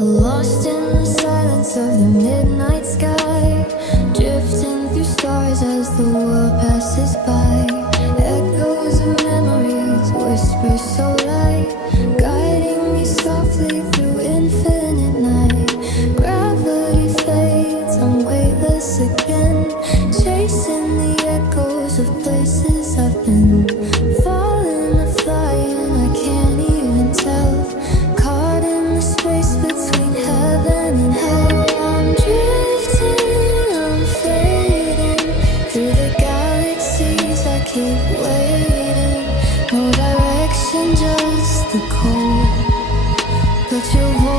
Lost in the silence of the midnight sky, drifting through stars as the world passes by. Echoes of memories whisper so light, guiding me softly through infinite night. Gravity fades, I'm weightless again, chasing the echoes of places I've been. Falling or flying, I can't even tell, caught in the space between heaven and hell. I'm drifting, I'm fading through the galaxies, I keep waiting. No direction, just the cold, but your voice